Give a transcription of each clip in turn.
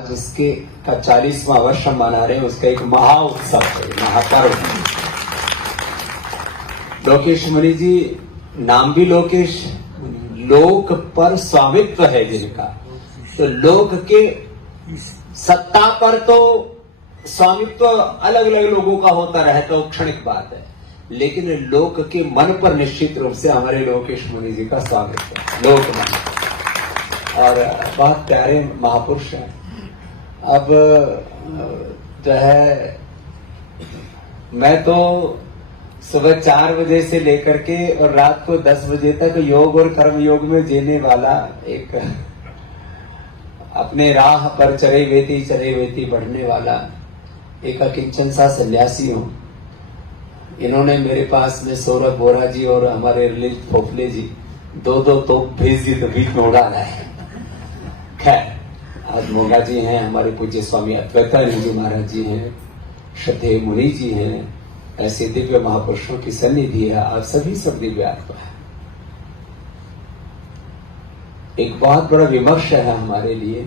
आज उसके का 40वां वर्ष हम मना रहे हैं, उसका एक महा उत्सव है, महापर्व। लोकेश मुनि जी, नाम भी लोकेश, लोक पर स्वामित्व है जिनका, तो लोक के सत्ता पर तो स्वामित्व अलग अलग लोगों का होता रहे तो क्षणिक बात है, लेकिन लोक के मन पर निश्चित रूप से हमारे लोकेश मुनि जी का स्वामित्व है, लोक मन। और बहुत प्यारे महापुरुष हैं। अब जो है, मैं तो सुबह 4 बजे से लेकर के और रात को 10 बजे तक योग और कर्म योग में जीने वाला एक अपने राह पर चरे वेती बढ़ने वाला एक अकिंचन सा सन्यासी हूं। इन्होंने मेरे पास में सौरभ बोरा जी और हमारे रिलीज फोफले जी 2-2 तोप भेज दी तो बीच में उड़ाना है। खैर, आज मोगा जी हैं, हमारे पूज्य स्वामी अद्वैतानंद जी महाराज जी हैं, श्रद्धेय मुनि जी हैं, ऐसे दिव्य महापुरुषों की सन्निधि है। आप सभी सब दिव्य आत्मा है। एक बहुत बड़ा विमर्श है हमारे लिए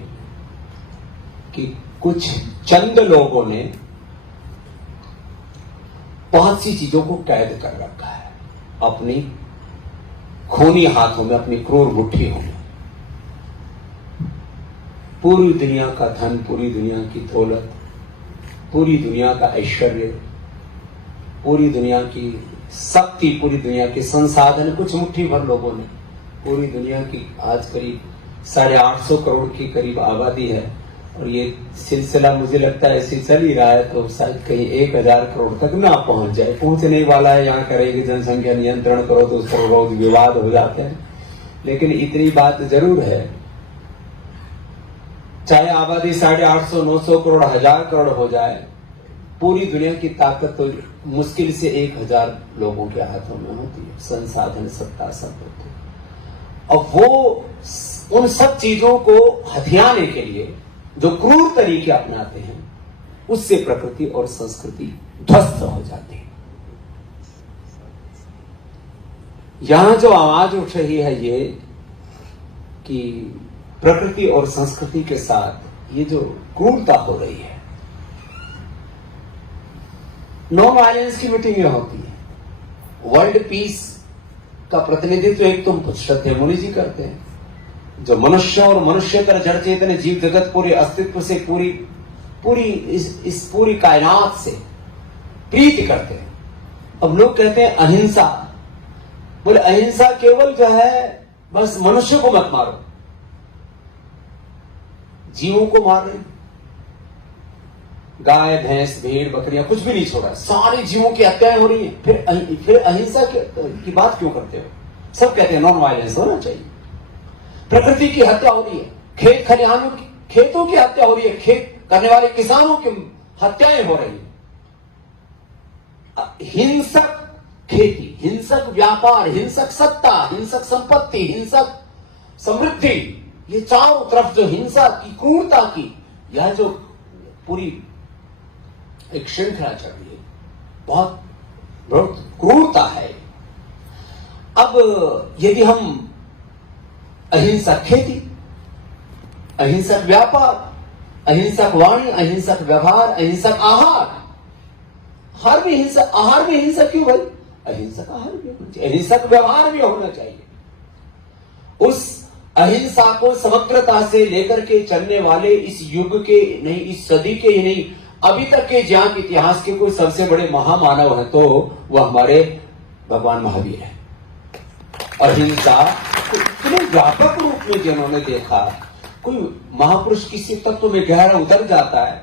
कि कुछ चंद लोगों ने बहुत सी चीजों को कैद कर रखा है अपनी खूनी हाथों में, अपनी क्रूर मुट्ठियों में। पूरी दुनिया का धन, पूरी दुनिया की दौलत, पूरी दुनिया का ऐश्वर्य, पूरी दुनिया की शक्ति, पूरी दुनिया के संसाधन कुछ मुट्ठी भर लोगों ने, पूरी दुनिया की आज करीब 850 करोड़ की करीब आबादी है और ये सिलसिला मुझे लगता है ऐसे चल ही रहा है तो शायद कहीं 1000 करोड़ तक ना पहुंच जाए, पहुंचने वाला है। यहाँ करेंगे जनसंख्या नियंत्रण करो तो उस पर रोज विवाद हो जाते हैं, लेकिन इतनी बात जरूर है, चाहे आबादी 850, 900 करोड़, 1000 करोड़ हो जाए, पूरी दुनिया की ताकत तो मुश्किल से 1000 लोगों के हाथों में होती है, संसाधन, सत्ता सब होती है। और वो उन सब चीजों को हथियाने के लिए जो क्रूर तरीके अपनाते हैं, उससे प्रकृति और संस्कृति ध्वस्त हो जाती है। यहां जो आवाज उठ रही है ये कि प्रकृति और संस्कृति के साथ ये जो क्रूरता हो रही है, नो वायलेंस की मीटिंगें होती है, वर्ल्ड पीस का प्रतिनिधित्व एक तो श्रद्धेय मुनि जी करते हैं, जो मनुष्य और मनुष्यतर जड़ चेतन जीव जगत पूरे अस्तित्व से पूरी इस पूरी कायनात से प्रीति करते हैं। अब लोग कहते हैं अहिंसा, बोले अहिंसा केवल जो है बस मनुष्य को मत मारो, जीवों को मार रहे, गाय भैंस भेड़ बकरियां कुछ भी नहीं छोड़ा, सारे जीवों की हत्याएं हो रही हैं। फिर अहिंसा की बात क्यों करते हो? सब कहते हैं नॉन वायलेंस होना चाहिए। प्रकृति की हत्या हो रही है, खेत खलिहानों की, खेतों की हत्या हो रही है, खेत करने वाले किसानों की हत्याएं हो रही है। हिंसक खेती, हिंसक व्यापार, हिंसक सत्ता, हिंसक संपत्ति, हिंसक समृद्धि, ये चारों तरफ जो हिंसा की, क्रूरता की, यह जो पूरी एक श्रृंखला चल रही है, बहुत बहुत क्रूरता है। अब यदि हम अहिंसक खेती, अहिंसक व्यापार, अहिंसक वाणी, अहिंसक व्यवहार, अहिंसक आहार, आहार भी हिंसक क्यों भाई? अहिंसक आहार भी होना चाहिए, अहिंसक व्यवहार भी होना चाहिए। उस अहिंसा को समग्रता से लेकर के चलने वाले इस युग के नहीं, इस सदी के ही नहीं, अभी तक के ज्ञान इतिहास के कोई सबसे बड़े महामानव है तो वह हमारे भगवान महावीर है। अहिंसा इतने व्यापक रूप में जिन्होंने देखा, कोई महापुरुष किसी तत्व में गहरा उतर जाता है।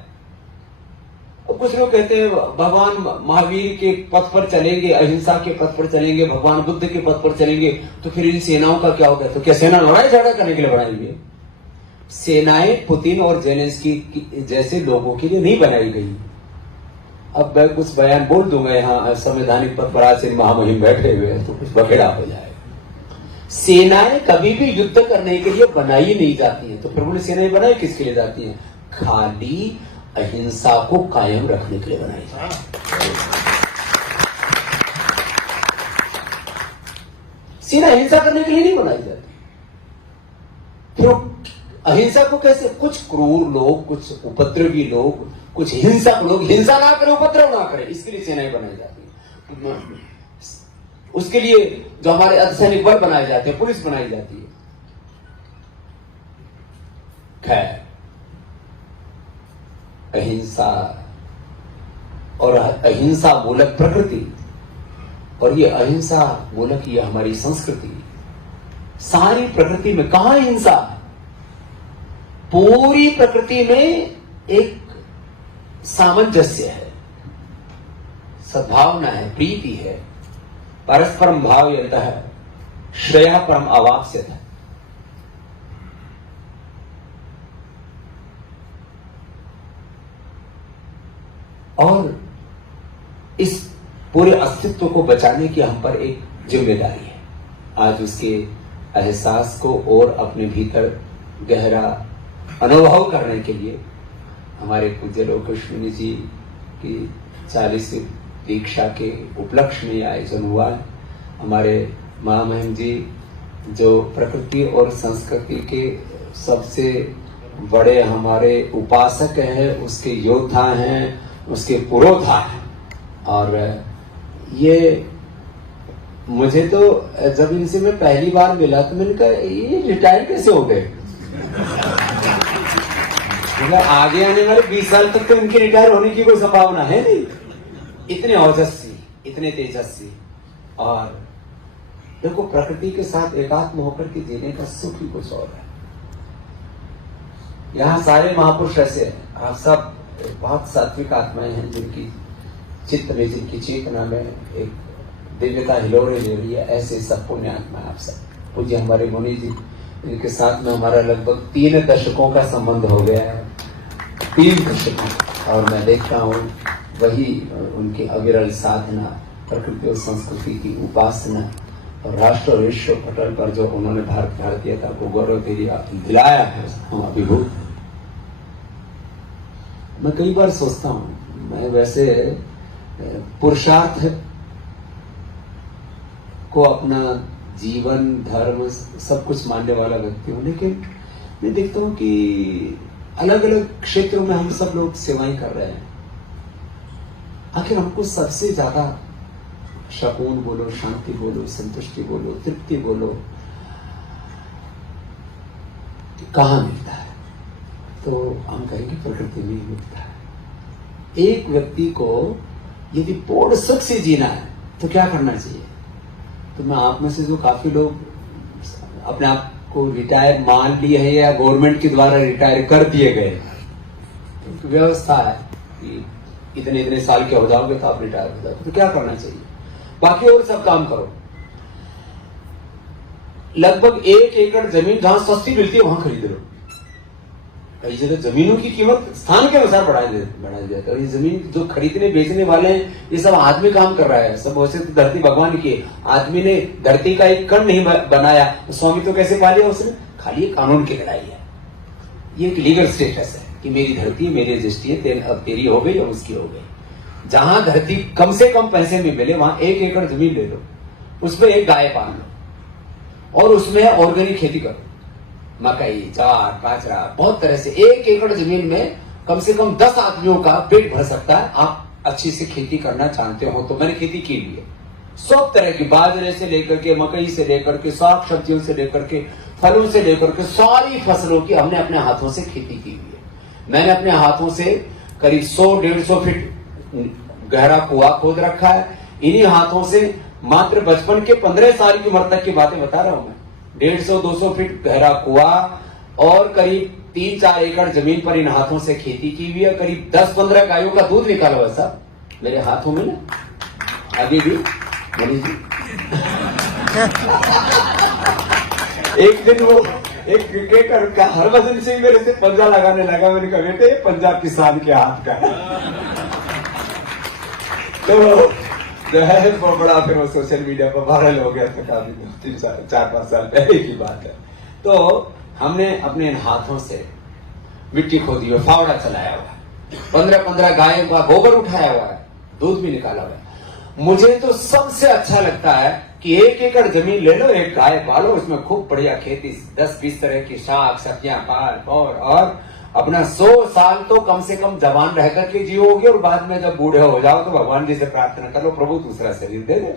और कुछ लोग कहते हैं भगवान महावीर के पथ पर चलेंगे, अहिंसा के पथ पर चलेंगे, भगवान बुद्ध के पथ पर चलेंगे तो फिर इन सेनाओं का क्या होगा? तो क्या सेना लड़ाई झगड़ा करने के लिए बनाएंगे? सेनाएं पुतिन और जेलेंस्की जैसे लोगों के लिए नहीं बनाई गई। अब मैं कुछ बयान बोल दूंगा, यहाँ संवैधानिक पद पर आज महामहिम बैठे हुए हैं तो कुछ बखेड़ा हो जाए। सेनाएं कभी भी युद्ध करने के लिए बनाई नहीं जाती हैं, तो फिर बोले सेनाएं बनाई किसके लिए जाती हैं? खाली अहिंसा को कायम रखने के लिए बनाई जाती है। सेना हिंसा करने के लिए नहीं बनाई जाती। फिर अहिंसा को कैसे, कुछ क्रूर लोग, कुछ उपद्रवी लोग, कुछ हिंसक लोग हिंसा ना करें, उपद्रव ना करें, इसके लिए सेनाएं बनाई जाती है। उसके लिए जो हमारे अर्धसैनिक बल बनाए जाते हैं, पुलिस बनाई जाती है। खैर, अहिंसा और अहिंसा मूलक प्रकृति और ये अहिंसा मूलक ये हमारी संस्कृति, सारी प्रकृति में कहां हिंसा है? पूरी प्रकृति में एक सामंजस्य है, सद्भावना है, प्रीति है, परस्परम भावयतः है, श्रेया परम अवाप्स्यतः। और इस पूरे अस्तित्व को बचाने की हम पर एक जिम्मेदारी है। आज उसके एहसास को और अपने भीतर गहरा अनुभव करने के लिए हमारे पूज्य लोकेश्वरी जी की 40वीं दीक्षा के उपलक्ष्य में आयोजन हुआ है। हमारे महामहिम जी जो प्रकृति और संस्कृति के सबसे बड़े हमारे उपासक हैं, उसके योद्धा हैं, उसके पुरोधा हैं। और ये मुझे तो जब इनसे मैं पहली बार मिला तो मैंने कहा ये रिटायर कैसे हो गए? आगे आने वाले 20 साल तक तो इनके रिटायर होने की कोई संभावना है नहीं। इतने ओजस्वी, इतने तेजस्वी। और देखो, प्रकृति के साथ एकात्म होकर के जीने का सुख ही कुछ और है। यहाँ सारे महापुरुष ऐसे हैं, आप सब बहुत सात्विक आत्माएं हैं जिनकी चित्त में, जिनकी चेतना में एक दिव्यता हिलोरे ले रही है। ऐसे सब पुण्य आत्मा आप सब। पूज्य हमारे मुनि जी, इनके साथ में हमारा लगभग 3 दशकों का संबंध हो गया है, 3 दशकों। और मैं देखता हूँ वही उनकी अविरल साधना, प्रकृति और संस्कृति की उपासना और राष्ट्र और विश्व पटल पर जो उन्होंने भारतीयता को गौरव दिलाया है, हम अभिभूत। मैं कई बार सोचता हूँ, मैं वैसे पुरुषार्थ को अपना जीवन, धर्म सब कुछ मानने वाला व्यक्ति हूं, लेकिन मैं देखता हूं कि अलग अलग क्षेत्रों में हम सब लोग सेवाएं कर रहे हैं। आखिर हमको सबसे ज्यादा सुकून बोलो, शांति बोलो, संतुष्टि बोलो, तृप्ति बोलो, कहां मिलता है? तो हम कहेंगे प्रकृति में ही मिलता है। एक व्यक्ति को यदि पूर्ण सुख से जीना है तो क्या करना चाहिए? तो मैं आप में से जो काफी लोग अपने आप को रिटायर मान लिए है या गवर्नमेंट के द्वारा रिटायर कर दिए गए, तो व्यवस्था है कि इतने इतने साल के हो जाओगे तो आप रिटायर हो जाओगे, तो क्या करना चाहिए? बाकी और सब काम करो। लगभग 1 एकड़ जमीन जहां सस्ती मिलती है वहां खरीद लो। कई जगह जमीनों की कीमत स्थान के अनुसार बढ़ाई जाती है। और ये जमीन जो खरीदने बेचने वाले हैं, ये सब आदमी काम कर रहा है। सब वैसे तो धरती भगवान की, आदमी ने धरती का एक कण नहीं बनाया, तो स्वामी तो कैसे पा लिया उसने? खाली कानून की लड़ाई है। ये एक लीगल स्टेटस है कि मेरी धरती है, मेरी रजिस्ट्री है, अब तेरी हो गई और उसकी हो गई। जहां धरती कम से कम पैसे में मिले वहां 1 एकड़ जमीन ले लो, उसमें एक गाय पाल लो और उसमें ऑर्गेनिक खेती करो। मकई, ज्वार, बाजरा, बहुत तरह से 1 एकड़ जमीन में कम से कम 10 आदमियों का पेट भर सकता है। आप अच्छी से खेती करना चाहते हो तो मैंने खेती की ली है। सब तरह की, बाजरे से लेकर के, मकई से लेकर के, साग सब्जियों से लेकर के, फलों से लेकर के, सारी फसलों की हमने अपने हाथों से खेती की हुई है। मैंने अपने हाथों से करीब 100-150 फीट गहरा कुआं खोद रखा है। इन्हीं हाथों से मात्र बचपन के 15 साल की उम्र तक की बातें बता रहा हूं मैं। 150-200 फीट गहरा कुआं और करीब 3-4 एकड़ जमीन पर इन हाथों से खेती की हुई है। करीब 10-15 गायों का दूध निकाला हुआ साहब मेरे हाथों में ना, अभी भी मनीष जी। एक दिन वो एक क्रिकेटर का हरभजन सिंह मेरे से पंजा लगाने लगा। मैंने कहा बेटे पंजाब किसान के हाथ का है। तो जो है वो बड़ा फिर वो सोशल मीडिया पर वायरल हो गया था। काफी 3-4-5 साल पहले की बात है। तो हमने अपने इन हाथों से मिट्टी खोदी हुई, फावड़ा चलाया हुआ है, 15-15 गायों का गोबर उठाया हुआ है, दूध भी निकाला हुआ है। मुझे तो सबसे अच्छा लगता है कि 1 एकड़ जमीन ले लो, एक गाय पालो, उसमें खूब बढ़िया खेती, 10-20 तरह की शाक सब्जियां पाल और अपना 100 साल तो कम से कम जवान रह करके जियोगे, और बाद में जब बूढ़े हो जाओ तो भगवान जी से प्रार्थना कर लो, प्रभु दूसरा शरीर दे दे।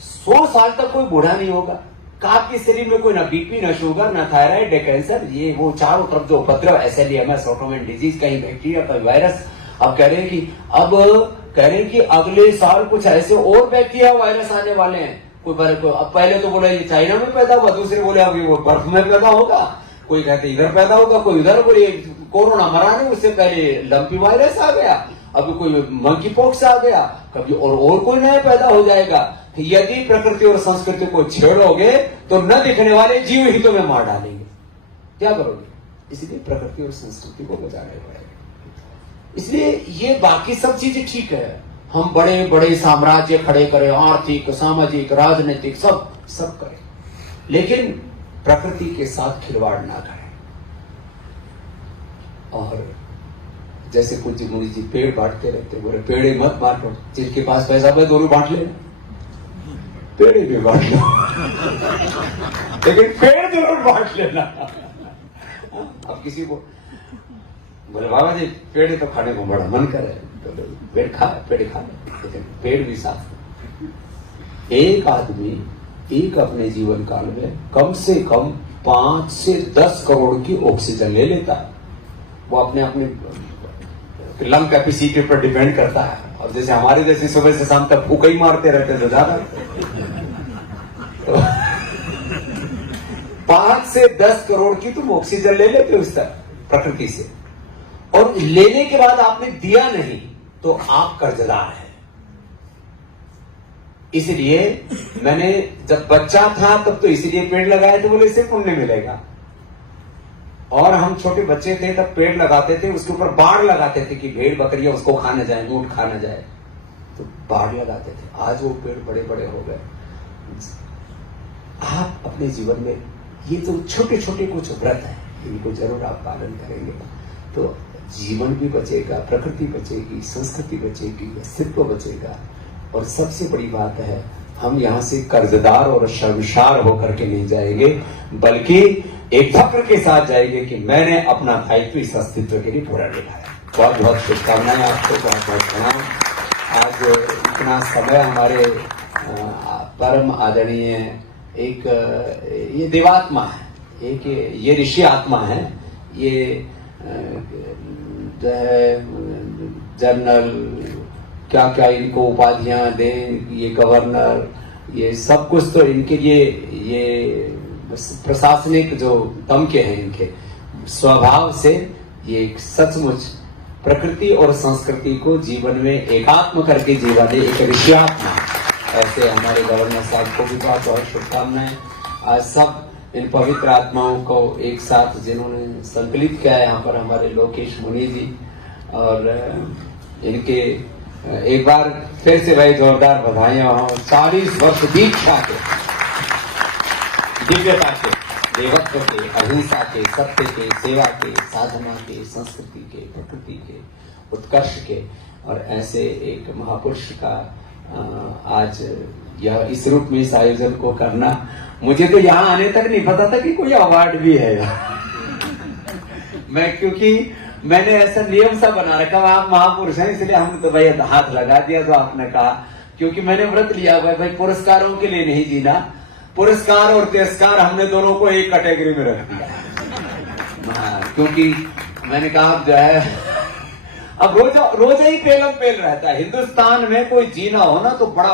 100 साल तक कोई बूढ़ा नहीं होगा, आपके शरीर में कोई ना बीपी, ना शुगर, ना थायराइड, ना कैंसर, ये वो चारों तरफ जो उपद्रव, SLEMS, ऑटोइम्यून डिजीज, कहीं बैक्टीरिया, कहीं वायरस। अब कह रहे हैं कि अगले साल कुछ ऐसे और बैक्टीरिया वायरस आने वाले हैं। अब पहले तो बोला ये चाइना में पैदा हुआ, दूसरे बोले अभी वो बर्फ में पैदा होगा, कोई कहते इधर पैदा होगा, कोई उधर, बोले कोरोना मरा नहीं, उससे पहले लंपी वायरस आ गया, अभी कोई मंकी पॉक्स आ गया, कभी और कोई नया पैदा हो जाएगा। यदि प्रकृति और संस्कृति को छेड़ोगे तो न दिखने वाले जीव ही तुम्हें मार डालेंगे, क्या करोगे? इसलिए प्रकृति और संस्कृति को बचाना पड़ेगा। इसलिए ये बाकी सब चीजें ठीक है, हम बड़े बड़े साम्राज्य खड़े करें, आर्थिक, सामाजिक, राजनीतिक, सब करें, लेकिन प्रकृति के साथ खिलवाड़ ना करें। और जैसे कुछ मुनि जी पेड़ बांटते रहते, बोले पेड़ मत बांटो, जिनके पास पैसा है दोनों बांट लेना, पेड़ भी बांट लो लेकिन पेड़ जरूर बांट लेना। अब किसी को बोले बाबा जी पेड़ तो खाने को बड़ा मन करे, तो पेड़ खा ले, लेकिन पेड़ भी साथ। एक आदमी एक अपने जीवन काल में कम से कम 5 से 10 करोड़ की ऑक्सीजन ले लेता है। वो अपने लंग कैपेसिटी पर डिपेंड करता है। और जैसे हमारे जैसे सुबह से शाम तक फूका ही मारते रहते तो ज्यादा। तो 5 से 10 करोड़ की तुम ऑक्सीजन ले लेते हो इस तरह प्रकृति से, और लेने के बाद आपने दिया नहीं तो आप कर्जदार हैं। इसलिए मैंने जब बच्चा था तब तो इसीलिए पेड़ लगाए थे, बोले इससे पुण्य मिलेगा। और हम छोटे बच्चे थे तब पेड़ लगाते थे, उसके ऊपर बाढ़ लगाते थे कि भेड़ बकरियां उसको खा न जाए, ऊंट खा न जाए, तो बाढ़ लगाते थे। आज वो पेड़ बड़े बड़े हो गए। आप अपने जीवन में ये तो छोटे छोटे कुछ व्रत है, इनको जरूर आप पालन करेंगे तो जीवन भी बचेगा, प्रकृति बचेगी, संस्कृति बचेगी, अस्तित्व बचेगा। और सबसे बड़ी बात है, हम यहाँ से कर्जदार और शर्मसार होकर के नहीं जाएंगे, बल्कि एक फक्र के साथ जाएंगे कि मैंने अपना दायित्व इस अस्तित्व के लिए पूरा निभाया। बहुत बहुत शुभकामनाएं आपको, बहुत बहुत प्रणाम। आज इतना समय हमारे परम आदरणीय एक ये देवात्मा है, एक ये ऋषि आत्मा है, ये जो है जनरल क्या क्या इनको उपाधियां दें, ये गवर्नर, ये सब कुछ तो इनके लिए ये प्रशासनिक जो तमके हैं इनके स्वभाव से, ये सचमुच प्रकृति और संस्कृति को जीवन में एकात्म करके जीवा दे, एक ऋषियात्मा। ऐसे हमारे गवर्नर साहब को भी बहुत बहुत शुभकामनाएं। आज सब इन पवित्र आत्माओं को एक साथ जिन्होंने संकलित किया है यहाँ पर, हमारे लोकेश मुनि जी, और इनके एक बार फिर से भाई जोरदार बधाइयां हो। 40 वर्ष दीक्षा के, दिव्यता के, देवत्व के, अहिंसा के, सत्य के, सेवा के, साधना के, संस्कृति के, प्रकृति के, उत्कर्ष के, और ऐसे एक महापुरुष का आज यह इस रूप में इस आयोजन को करना, मुझे तो यहाँ आने तक नहीं पता था कि कोई अवार्ड भी है। मैं क्योंकि मैंने ऐसा नियम सा बना रखा, आप महापुरुष हैं इसलिए हमने तो भाई हाथ लगा दिया। तो आपने कहा, क्योंकि मैंने व्रत लिया हुआ है भाई, पुरस्कारों के लिए नहीं जीना, पुरस्कार और तिरस्कार हमने दोनों को एक कैटेगरी में रख दिया। क्योंकि मैंने कहा जो है अब रोज ही पेलम पेल रहता है। हिंदुस्तान में कोई जीना हो ना तो बड़ा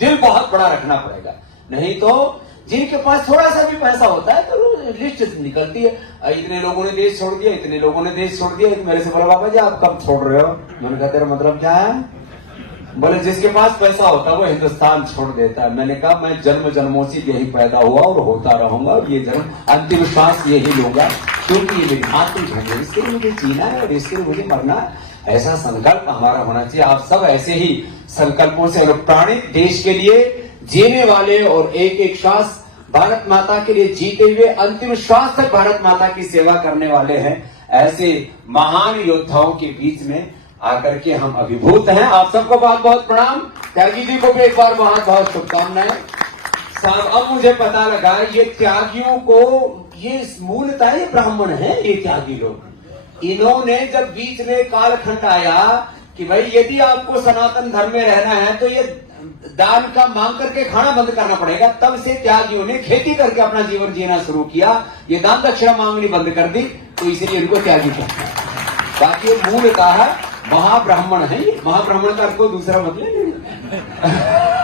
दिल बहुत बड़ा रखना पड़ेगा, नहीं तो जिनके पास थोड़ा सा भी पैसा होता है तो लिस्ट निकलती है, इतने लोगों ने देश छोड़ दिया, इतने लोगों ने देश छोड़ दिया। मेरे से बोला बाबा जी आप कब छोड़ रहे हो? मैंने कहा तेरा मतलब क्या है? बोले जिसके पास पैसा होता है वो हिंदुस्तान छोड़ देता है। मैंने कहा मैं जन्म जन्मों से यही पैदा हुआ और होता रहूंगा, और ये जन्म अंतिम श्वास यही लूंगा, क्योंकि ये मेरी मातृभूमि है, इसके लिए मुझे जीना है और इसके लिए मुझे मरना है। ऐसा संकल्प हमारा होना चाहिए। आप सब ऐसे ही संकल्पों से अनुप्राणित देश के लिए जीने वाले और एक एक श्वास भारत माता के लिए जीते हुए अंतिम श्वास तक भारत माता की सेवा करने वाले हैं। ऐसे महान योद्धाओं के बीच में आकर के हम अभिभूत हैं। आप सबको बहुत बहुत प्रणाम। त्यागी जी को भी एक बार बहुत बहुत शुभकामनाएं। साहब अब मुझे पता लगा ये त्यागियों को ये मूलतः ये ब्राह्मण है, ये त्यागी लोग। इन्होंने जब बीच में कालखंड आया कि भाई यदि आपको सनातन धर्म में रहना है तो ये दान का मांग करके खाना बंद करना पड़ेगा, तब से त्यागियों ने खेती करके अपना जीवन जीना शुरू किया। ये दान दक्षिणा मांगनी बंद कर दी, तो इसलिए इनको त्यागी कहते हैं। बाकी मूलतः महाब्राह्मण है। ये महाब्राह्मण का कोई दूसरा मतलब नहीं।